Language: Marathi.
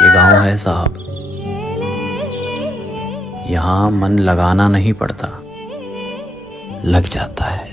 ये गांव है साहब, यहाँ मन लगाना नहीं पड़ता, लग जाता है।